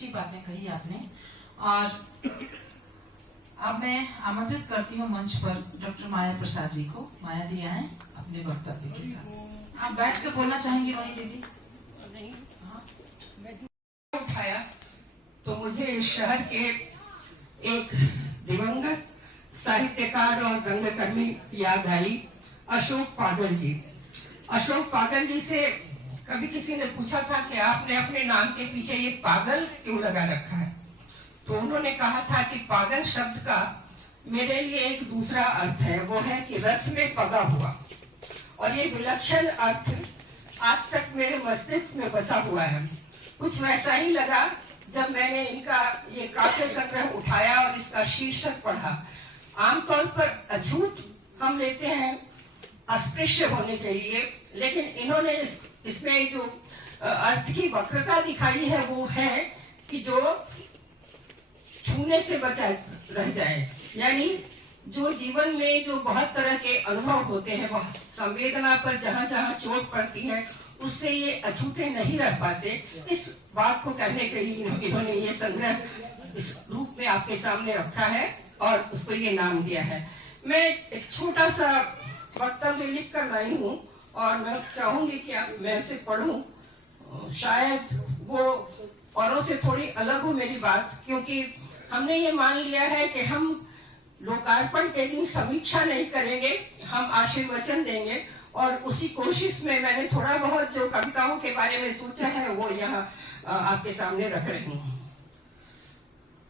अच्छी बातें कही आपने। और अब मैं आमंत्रित करती हूँ मंच पर डॉक्टर माया प्रसाद जी को। माया दी आए अपने वक्तव्य के साथ। आप बैठ कर बोलना चाहेंगे वही दीदी? नहीं, मैं उठाया तो मुझे इस शहर के एक दिवंगत साहित्यकार और रंगकर्मी याद आई, अशोक पागल जी। अशोक पागल जी से कभी किसी ने पूछा था कि आपने अपने नाम के पीछे ये पागल क्यों लगा रखा है, तो उन्होंने कहा था कि पागल शब्द का मेरे लिए एक दूसरा अर्थ है, वो है कि रस में पगा हुआ। और ये विलक्षण अर्थ आज तक मेरे मस्तिष्क में बसा हुआ है। कुछ वैसा ही लगा जब मैंने इनका ये काव्य संग्रह उठाया और इसका शीर्षक पढ़ा। आमतौर पर अछूत हम लेते हैं अस्पृश्य होने के लिए, लेकिन इन्होंने इसमें जो अर्थ की वक्रता दिखाई है वो है कि जो छूने से बचा रह जाए, यानी जो जीवन में जो बहुत तरह के अनुभव होते हैं, वह संवेदना पर जहाँ जहाँ चोट पड़ती है उससे ये अछूते नहीं रह पाते। इस बात को कहने के लिए इन्होंने ये संग्रह इस रूप में आपके सामने रखा है और उसको ये नाम दिया है। मैं एक छोटा सा वक्तव्य लिख कर लाई हूँ और मैं चाहूंगी कि मैं उसे पढ़ूं। शायद वो औरों से थोड़ी अलग हो मेरी बात, क्योंकि हमने ये मान लिया है कि हम लोकार्पण के दिन समीक्षा नहीं करेंगे, हम आशीर्वचन देंगे। और उसी कोशिश में मैंने थोड़ा बहुत जो कविताओं के बारे में सोचा है वो यहाँ आपके सामने रख रही हूँ।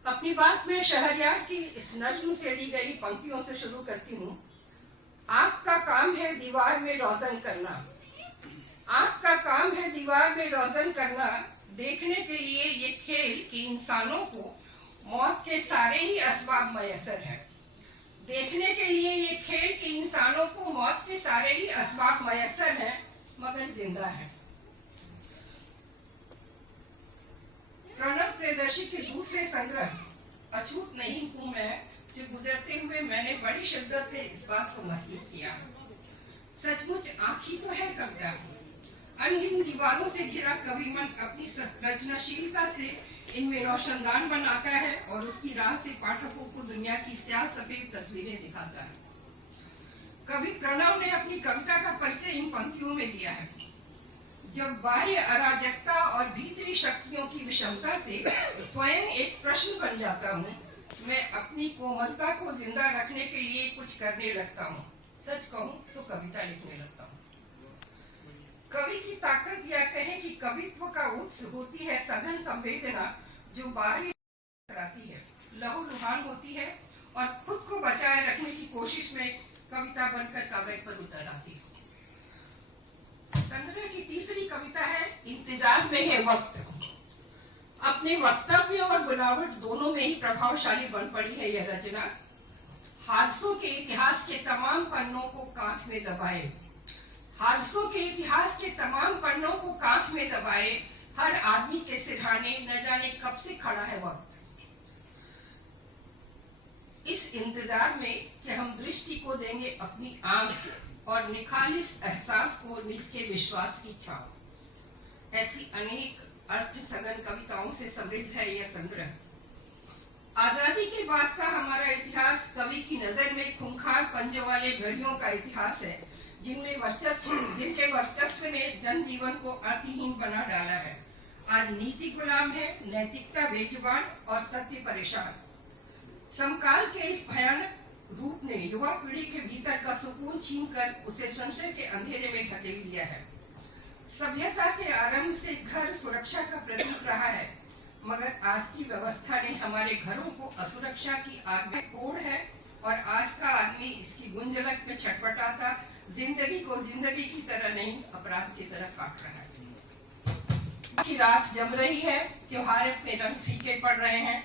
अपनी बात में शहरयार की इस नज्म से ली गई पंक्तियों से शुरू करती हूँ। आपका काम है दीवार में रोशन करना, आपका काम है दीवार में रोशन करना, देखने के लिए ये खेल कि इंसानों को मौत के सारे ही असबाब मयसर है। देखने के लिए ये खेल कि इंसानों को मौत के सारे ही असबाब मयसर हैं, मगर जिंदा है। प्रणव प्रियदर्शी के दूसरे संग्रह अछूत नहीं हूं मैं से गुजरते हुए मैंने बड़ी शिद्दत से इस बात को महसूस किया। सचमुच आँखी तो है कविता, अनगिन दीवारों से घिरा कवि मन अपनी रचनाशीलता से इनमें रोशनदान बनाता है और उसकी राह से पाठकों को दुनिया की स्याह सफेद तस्वीरें दिखाता है। कवि प्रणव ने अपनी कविता का परिचय इन पंक्तियों में दिया है। जब बाह्य अराजकता और भीतरी शक्तियों की विषमता से स्वयं एक प्रश्न बन जाता हूँ, मैं अपनी कोमलता को जिंदा रखने के लिए कुछ करने लगता हूँ। सच कहूँ तो कविता लिखने लगता हूँ। कवि की ताकत या कहें कि कवित्व का उत्स होती है सघन संवेदना जो बाहरी कराती है, लहूलुहान होती है और खुद को बचाए रखने की कोशिश में कविता बनकर कागज पर उतर आती है। संग्रह की तीसरी कविता है इंतजार में है वक्त। अपने वक्तव्य और बनावट दोनों में ही प्रभावशाली बन पड़ी है यह रचना। हादसों के इतिहास के तमाम पन्नों को कांख में दबाए, हादसों के इतिहास के तमाम पन्नों को कांख में दबाए, हर आदमी के सिरहाने न जाने कब से खड़ा है वक्त। इस इंतजार में कि हम दृष्टि को देंगे अपनी आंख और निखालिस एहसास को निज के विश्वास की छाव। ऐसी अनेक अर्थ सघन कविताओं से समृद्ध है यह संग्रह। आजादी के बाद का हमारा इतिहास कवि की नजर में खूंखार पंजों वाले भेड़ियों का इतिहास है, जिनके वर्चस्व ने जनजीवन को अर्थहीन बना डाला है। आज नीति गुलाम है, नैतिकता बेजुबान और सत्य परेशान। समकाल के इस भयानक रूप ने युवा पीढ़ी के भीतर का सुकून छीनकर उसे संशय के अंधेरे में ढकेल दिया है। सभ्यता के आरंभ से घर सुरक्षा का प्रतीक रहा है, मगर आज की व्यवस्था ने हमारे घरों को असुरक्षा की आग में फोड़ है और आज का आदमी इसकी गुंजलक में छटपटाता जिंदगी को जिंदगी की तरह नहीं अपराध की तरह काट रहा है। की रात जम रही है, त्योहार के रंग फीके पड़ रहे हैं।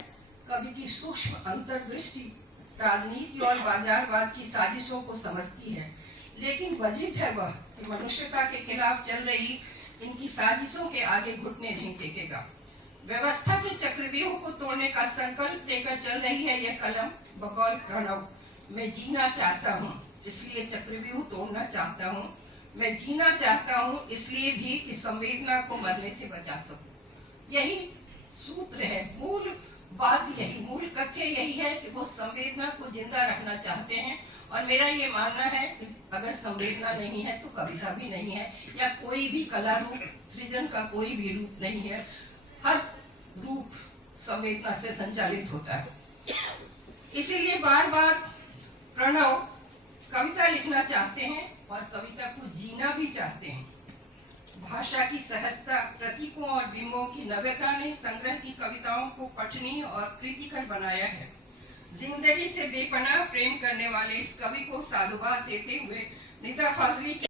कवि की सूक्ष्म अंतर्दृष्टि राजनीति और बाजारवाद की साजिशों को समझती है, लेकिन वजिब है वह कि मनुष्यता के खिलाफ चल रही इनकी साजिशों के आगे घुटने नहीं टेकेगा। व्यवस्था के चक्रव्यूह को तोड़ने का संकल्प लेकर चल रही है यह कलम बकौल प्रणव। मैं जीना चाहता हूँ इसलिए चक्रव्यूह तोड़ना चाहता हूँ, मैं जीना चाहता हूँ इसलिए भी कि संवेदना को मरने से बचा सकूं। यही सूत्र है वो संवेदना को जिंदा रखना चाहते हैं। और मेरा ये मानना है कि अगर संवेदना नहीं है तो कविता भी नहीं है, या कोई भी कला रूप सृजन का कोई भी रूप नहीं है। हर रूप संवेदना से संचालित होता है। इसीलिए बार बार प्रणव कविता लिखना चाहते हैं और कविता को जीना भी चाहते हैं। भाषा की सहजता, प्रतीकों और बिंबों की नव्यता ने संग्रह की कविताओं को पठनीय और प्रीतिकर बनाया है। जिंदगी से बेपनाह प्रेम करने वाले इस कवि को साधुवाद देते हुए निदा फाजली